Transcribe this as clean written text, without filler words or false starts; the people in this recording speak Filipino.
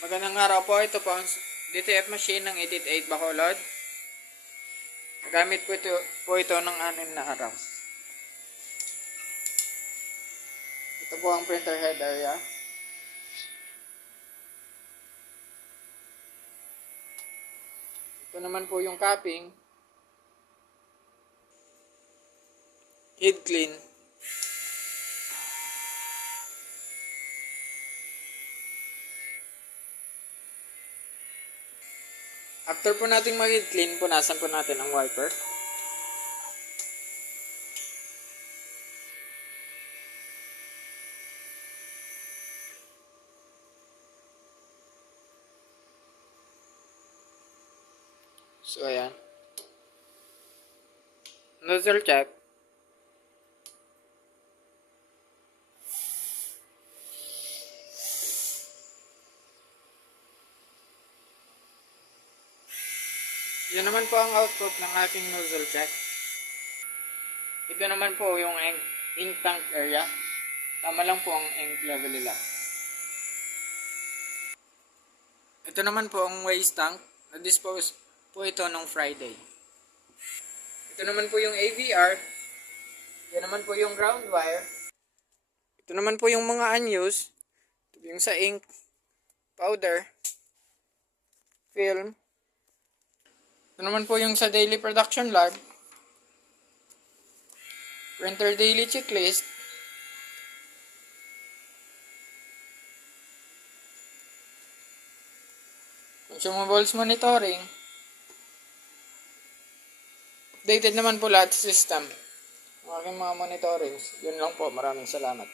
Magandang araw po. Ito po ang DTF machine ng 888 Bacolod. Gamit po ito ng 6 na araw. Ito po ang printer head area. Ito naman po yung capping, head clean, after po nating mag-head clean, punasan po natin ang wiper. So ayan, nozzle check. Yan naman po ang output ng ating nozzle check. Ito naman po yung ink tank area. Tama lang po ang ink level nila. Ito naman po ang waste tank. Na-dispose po ito nung Friday. Ito naman po yung AVR. Yan naman po yung ground wire. Ito naman po yung mga unused. Ito yung sa ink, powder, film. Ito naman po yung sa daily production log. Printer daily checklist. Consumables monitoring. Updated naman po lahat sa system. Ang aking mga monitorings. Yun lang po. Maraming salamat.